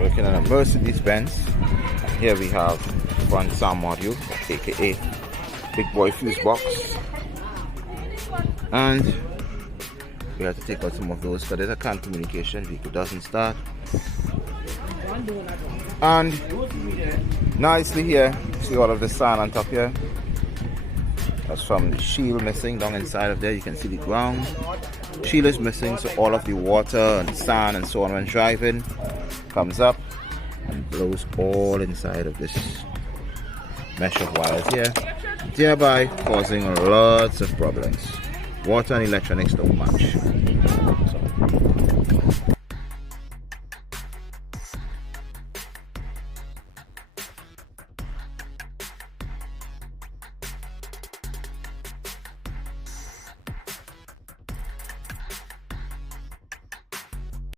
Working on a Mercedes-Benz. Here we have front SAM module, aka big boy fuse box, and we have to take out some of those because there's a CAN communication. Vehicle doesn't start. And nicely here, see all of the sand on top here. That's from the shield missing down inside of there. You can see the ground shield is missing, so all of the water and sand and so on when driving comes up and blows all inside of this mesh of wires here, thereby causing lots of problems. Water and electronics don't match. So